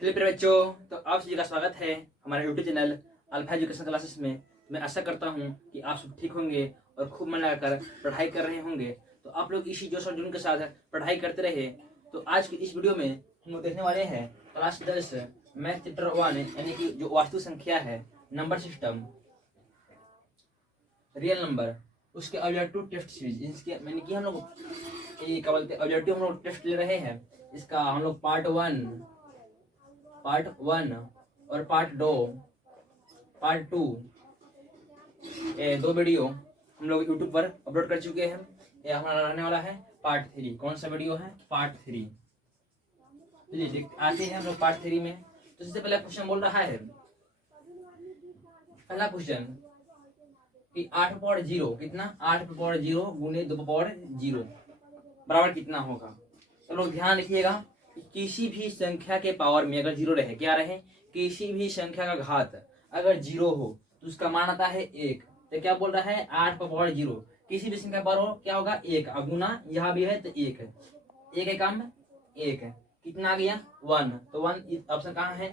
Hello प्यारे बच्चों, तो आप सभी का स्वागत है हमारे YouTube channel alpha education classes में। मैं आशा करता हूं कि आप सब ठीक होंगे और खूब मन लगाकर पढ़ाई कर रहे होंगे। तो आप लोग इसी जोश और जुनून के साथ पढ़ाई करते रहे। तो आज की इस वीडियो में हम लोग देखने वाले हैं क्लास 10 मैथ चैप्टर 1 यानी कि जो वास्तु संख्या है, नंबर सिस्टम, रियल नंबर, उसके ऑब्जेक्टिव टेस्ट सीरीज। इसके मैंने कि हम लोग क्या बोलते हैं ऑब्जेक्टिव हम लोग टेस्ट ले रहे हैं। इसका हम लोग पार्ट 1 और पार्ट 2 दो वीडियो हम लोग यूट्यूब पर अपलोड कर चुके हैं। ये हमारा रहने वाला है पार्ट 3। कौन सा वीडियो है? पार्ट 3। चलिए आते हैं हम लोग पार्ट 3 में। तो सबसे पहला क्वेश्चन बोल रहा है, पहला क्वेश्चन कि 8 पावर 0 कितना, 8 पावर 0 गुने 2 पावर 0 बराबर कितना होगा। तो लोग ध्यान रखिएगा, किसी भी संख्या के पावर में अगर 0 रहे, क्या रहे, किसी भी संख्या का घात अगर 0 हो तो उसका मान आता है 1। तो क्या बोल रहा है, 8 का पावर 0 किसी भी संख्या पावर हो क्या होगा, 1। अब गुना यहाँ भी है तो 1 है, 1 है काम 1 है, कितना आ गया 1। तो 1 ऑप्शन कहाँ है,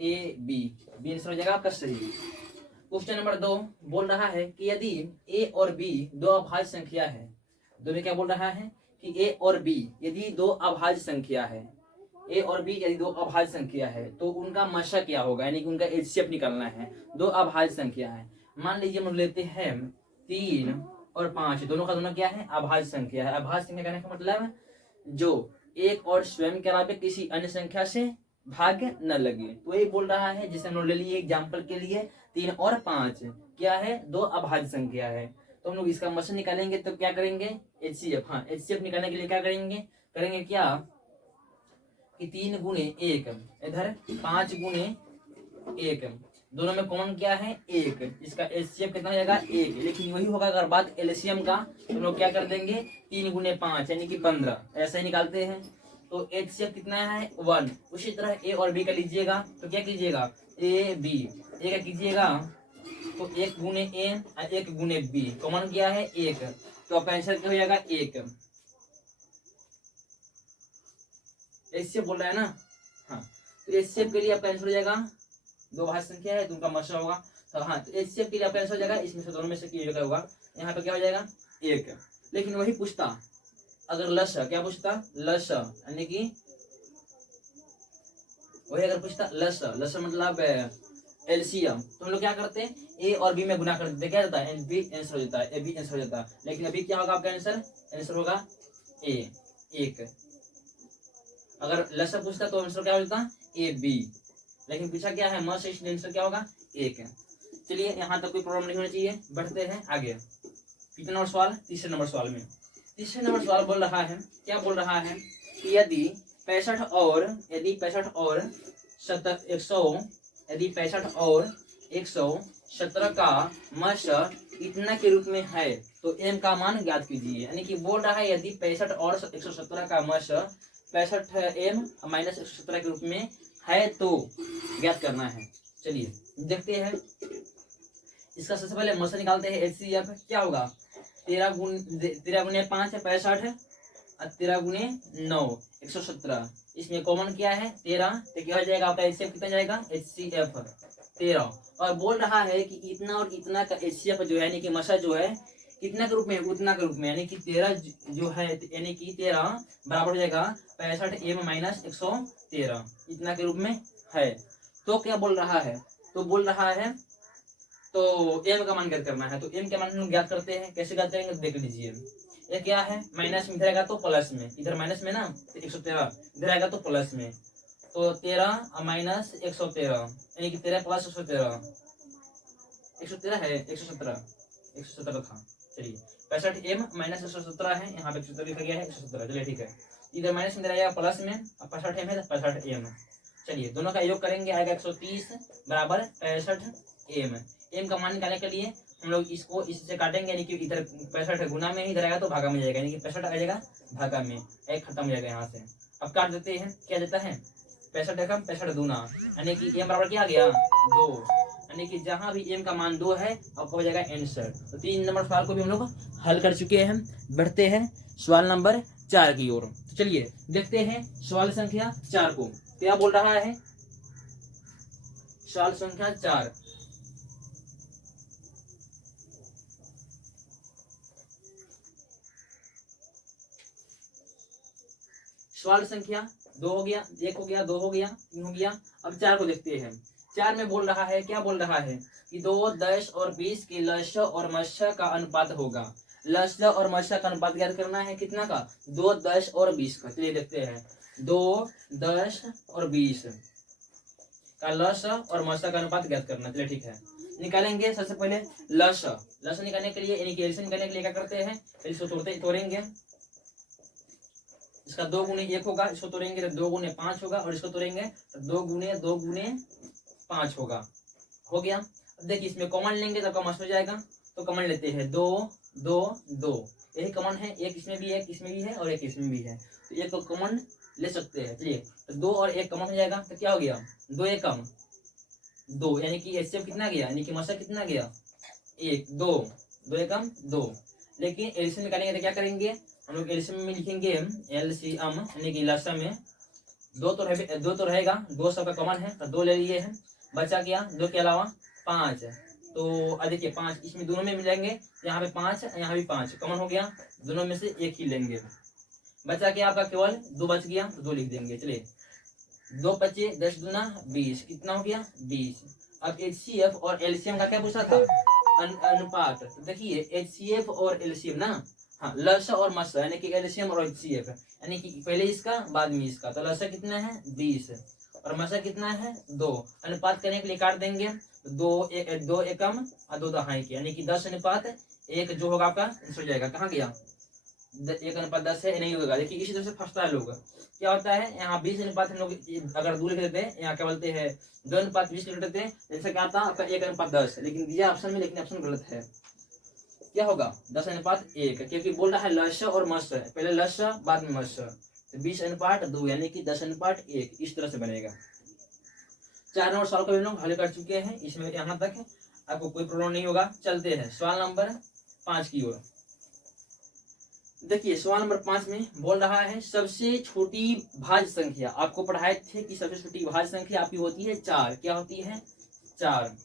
ए बी आंसर हो जाएगा आपका सही। क्वेश्चन नंबर 2 बोल रहा है कि यदि ए और बी दो अभाज्य संख्या है। दो में क्या बोल रहा है कि ए और बी यदि दो अभाज्य संख्या है, ए और बी यदि दो अभाज्य संख्या है तो उनका मशा क्या होगा, यानी कि उनका एचसीएफ निकालना है। दो अभाज्य संख्या है, मान लीजिए हम लेते हैं 3 और 5, दोनों का दोनों क्या है, अभाज्य संख्या है। अभाज्य संख्या कहने का मतलब जो एक और स्वयं के अलावा किसी अन्य संख्या से भाग्य न लगे। तो ये बोल रहा है, जिसे हम लोग ले लिए एग्जाम्पल के लिए 3 और 5 क्या है, दो अभाज्य संख्या है। तो हम लोग इसका मशा निकालेंगे तो क्या करेंगे, एचसीएफ। हाँ, एचसीएफ निकालने के लिए क्या करेंगे क्या कि 3 गुने 1 इधर 5 गुने 1, दोनों में कॉमन क्या है 1। इसका एचसीएफ कितना हो जाएगा 1। लेकिन वही होगा अगर बात एलसीएम का, तो लोग क्या कर देंगे 3 गुने 5 यानी कि 15, ऐसा ही निकालते हैं। तो एचसीएफ कितना है 1। उसी तरह ए और बी का लीजिएगा तो क्या कीजिएगा, ए बी ए का कीजिएगा तो 1 गुने ए और 1 गुने बी, कॉमन क्या है 1। तो आपका आंसर क्या हो जाएगा 1। एचसीएफ बोल रहा है ना। हाँ, तो एचसीएफ के लिए आपका आंसर हो जाएगा, दो भाज्य संख्या है तो उनका मशा होगा। तो हाँ, तो एचसीएफ के लिए आपका आंसर हो जाएगा, इसमें से दोनों में से क्या होगा, यहाँ पे क्या हो जाएगा 1। लेकिन वही पूछता अगर लसा, क्या पूछता लसा, यानी कि वही अगर पूछता लसा मतलब एलसीएम, तो हम लोग क्या करते हैं ए और बी में गुना कर देते, क्या जाता है बी आंसर हो जाता है, ए बी आंसर हो जाता है। लेकिन अभी क्या होगा आपका आंसर होगा ए 1। अगर लसा पूछता तो आंसर क्या हो जाता ए बी, लेकिन पूछा क्या है मस, इसलिए आंसर क्या होगा 1। चलिए यहाँ तक कोई प्रॉब्लम नहीं होना चाहिए, बढ़ते हैं आगे। कितने नंबर सवाल, तीसरे नंबर सवाल में। तीसरे नंबर सवाल बोल रहा है, क्या बोल रहा है कि यदि 65 और 117 का मस इतना के रूप में है तो एम का मान ज्ञात कीजिए। यानी कि बोल रहा है यदि 65 और 117 का मस 65 एम माइनस 117 के रूप में है तो ज्ञात करना है। चलिए देखते हैं, इसका सबसे पहले मशा निकालते हैं। एचसीएफ क्या होगा, 13 गुने 5 है 65 और 13 गुने 9 117। इसमें कॉमन क्या है 13, तो क्या हो जाएगा आपका एचसीएफ कितना जाएगा, एचसीएफ 13। और बोल रहा है कि इतना और इतना का एचसीएफ जो है यानी कि मशा जो है कितना के रूप में, उतना के रूप में, यानी कि 13 जो है यानी कि 13 बराबर हो जाएगा 65 एम माइनस 113, इतना के रूप में है। तो क्या बोल रहा है, तो बोल रहा है तो एम का मान ज्ञात करना है। तो एम का मान हम ज्ञात करते हैं, कैसे ज्ञात करेंगे देख लीजिए। ये क्या है माइनस में, इधर आएगा तो प्लस में, इधर माइनस में ना 113, इधर आएगा तो प्लस में। तो 13 माइनस 113 यानी कि 13 प्लस 113, 113 है 117 था। चलिए 65 एम माइनस 117 है, यहाँ पे 117 लिखा गया है 117। चलिए ठीक है, इधर माइनस में आएगा प्लस में, अब 65 एम है तो 65 एम। चलिए दोनों का योग करेंगे, आएगा 130 बराबर 65 एम। एम का मान निकालने के लिए हम लोग इसको इससे काटेंगे, यानी कि इधर 65 गुना में ही इधर आएगा तो भागा में जाएगा, यानी कि 65 आ जाएगा भागा में, एक खत्म हो जाएगा यहाँ से। अब काट देते हैं, क्या देता है 65 एकम 65 दूना, यानी कि एम बराबर क्या आ गया 2, यानी कि जहां भी एम का मान 2 है अब हो जाएगा आंसर। तो 3 नंबर सवाल को भी हम लोग हल कर चुके हैं। बढ़ते हैं सवाल नंबर 4 की ओर। तो चलिए देखते हैं सवाल संख्या 4 को क्या बोल रहा है सवाल संख्या 4। सवाल संख्या 2 हो गया, 1 हो गया, 2 हो गया, 3 हो गया। अब 4 को देखते हैं। 4 में बोल रहा है, क्या बोल रहा है कि 2, 10 और 20 के लस्य और मत्स्य का अनुपात होगा। लस्य और मत्स्य का अनुपात ज्ञात करना है, कितना का? 2, 10 और 20 का। चलिए देखते हैं। 2, 10 और 20 का लस्य और मत्स्य का अनुपात ज्ञात करना। चलिए ठीक है, निकालेंगे। सबसे पहले लस्य निकालने के लिए, यानी कि एलसीएम निकालने के लिए क्या करते हैं, इसको तोड़ेंगे। इसका 2 गुने 1 होगा, इसको तोड़ेंगे तो 2 गुने 5 होगा, और इसको तोड़ेंगे तो 2 गुने 5 होगा। हो गया। अब देखिए, इसमें कॉमन लेंगे तो कॉमन हो जाएगा, तो कॉमन लेते हैं। 2, 2, 2, यही कॉमन है। एक इसमें भी है, इसमें भी है, और एक इसमें भी है, तो एक तो कॉमन ले सकते हैं। चलिए, तो 2 और 1 कॉमन हो जाएगा, तो क्या हो गया? 2 1 कम 2, यानी कि एचसीएफ कितना गया, यानी कि मसा कितना गया? 1, 2, 2 1 कम 2। लेकिन एलसीएम निकालेंगे तो क्या करेंगे हम लोग? एलसीएम में लिखेंगे एलसीएम, यानी कि लसा में 2 तो रहेगा, 2 सबका कॉमन है, तो 2 ले लिए हैं। बचा क्या? 2 के अलावा 5। तो देखिए 5 इसमें दोनों में मिलेंगे, यहाँ पे 5, यहाँ भी 5 कॉमन हो गया, दोनों में से एक ही लेंगे। बचा क्या आपका? केवल 2 बच गया, तो 2 लिख देंगे। चलिए, 2 बचे 10 दूना 20, कितना हो गया? 20। अब एचसीएफ और एलसीएम का क्या पूछा था? अनुपात। तो देखिए, एचसीएफ और एलसीएम ना, हाँ, लसा और मसा, यानी कि एलसीएम और एचसीएफ, यानी कि पहले इसका बाद में इसका। तो लसा कितना है? 20, और मसा कितना है? 2। अनुपात करने के लिए काट देंगे, 2 1 कम और 2 दहाई के, यानी कि 10 अनुपात 1 जो होगा आपका हो जाएगा। कहाँ गया? 1 अनुपात 10 है, नहीं होगा। देखिए, इसी तरह से फंसता है लोग। क्या होता है, यहाँ 20 अनुपात हम लोग अगर 2 लिख देते हैं, यहाँ क्या बोलते हैं 2 अनुपात 20 लिख देते हैं, जैसे क्या आता है आपका 1 अनुपात 10, लेकिन दिया ऑप्शन में, लेकिन ऑप्शन गलत है। क्या होगा? 10 अनुपात 1, क्योंकि बोल रहा है लस्य और मत्स्य, पहले लस्य बाद में मत्स्य, तो 20 अनुपात 2, यानी कि 10 अनुपात 1, इस तरह से बनेगा। 4 नंबर सवाल को हम लोग हल कर चुके हैं, इसमें यहाँ तक आपको कोई प्रॉब्लम नहीं होगा। चलते हैं सवाल नंबर 5 की ओर। देखिए, सवाल नंबर 5 में बोल रहा है, सबसे छोटी भाज्य संख्या। आपको पढ़ाए थे कि सबसे छोटी भाज्य संख्या आपकी होती है 4। क्या होती है? 4।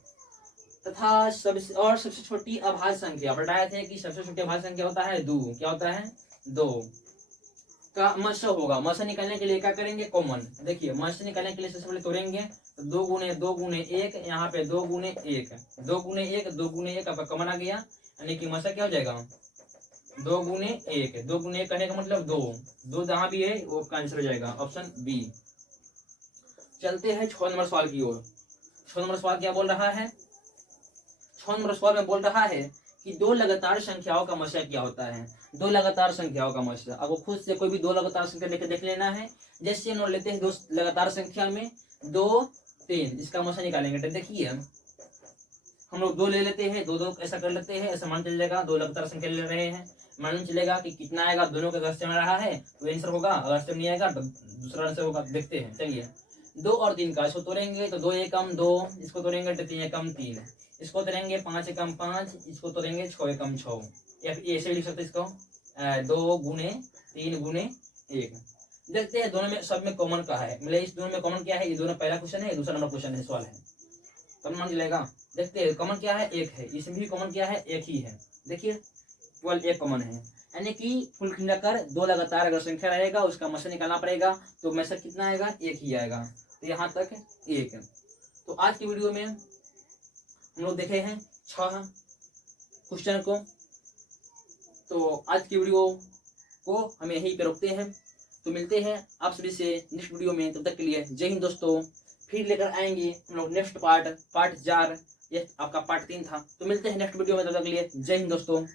तथा सबसे छोटी अभाज्य संख्या बताए थे कि सबसे छोटी अभाज्य संख्या होता है 2। क्या होता है? 2 का मत्स्य होगा। मत्स्य निकालने के लिए क्या करेंगे? कॉमन। देखिए, मत्स्य निकालने के लिए सबसे पहले तोड़ेंगे, तो 2 गुने 1, यहाँ पे 2 गुने 1, 2 गुने 1, 2 गुने 1 आपका कॉमन आ गया, यानी कि मत्स्य क्या हो जाएगा? 2 गुने 1, 2 गुने 1 करने का मतलब 2 जहां भी है वो आंसर हो जाएगा, ऑप्शन बी। चलते हैं 6 नंबर सवाल की ओर। 6 नंबर सवाल क्या बोल रहा है? 6 नंबर सवाल में बोल रहा है कि 2 लगातार संख्याओं का मत्स्य क्या होता है? 2 लगातार संख्याओं का मत्स्य। आपको खुद से कोई भी 2 लगातार संख्या लेकर देख लेना है। जैसे हम लोग लेते हैं 2 लगातार संख्या में 2 3, इसका मत्स्य निकालेंगे। तो देखिए, हम लोग 2 ले लेते हैं, 2 ऐसा कर लेते हैं, ऐसा मान चल जाएगा। 2 लगातार संख्या ले रहे हैं, मालूम चलेगा कि कितना आएगा। दोनों का अगर में रहा है तो आंसर होगा, अगर सेम नहीं आएगा तो दूसरा आंसर होगा। देखते हैं। चलिए, 2 और 3 का इसको तोड़ेंगे तो 2 1 कम 2, इसको तोड़ेंगे तो 3 1 कम 3, इसको तोड़ेंगे 5 1 कम 5, इसको तोड़ेंगे 6 1 कम 6। ऐसे लिख सकते इसको 2 गुने 3 गुने 1। देखते हैं दोनों में सब में कॉमन का है, मतलब इस दोनों में कॉमन क्या है? ये दोनों पहला क्वेश्चन है, दूसरा नंबर क्वेश्चन है, सवाल है, कॉमन मान चलेगा। देखते हैं कॉमन क्या है? 1 है। इसमें भी कॉमन क्या है? 1 ही है। देखिए, केवल 1 कॉमन है, यानी कि फुल मिलाकर 2 लगातार अगर संख्या रहेगा उसका मत्स्य निकालना पड़ेगा, तो मत्स्य कितना आएगा? 1 ही आएगा। तो यहाँ तक 1। तो आज की वीडियो में हम लोग देखे हैं 6 क्वेश्चन को। तो आज की वीडियो को हम यहीं पे रोकते हैं। तो मिलते हैं आप सभी से नेक्स्ट वीडियो में। तब तक के लिए जय हिंद दोस्तों। फिर लेकर आएंगे हम लोग नेक्स्ट पार्ट 4। ये आपका पार्ट 3 था। तो मिलते हैं नेक्स्ट वीडियो में, तब तक के लिए जय हिंद दोस्तों।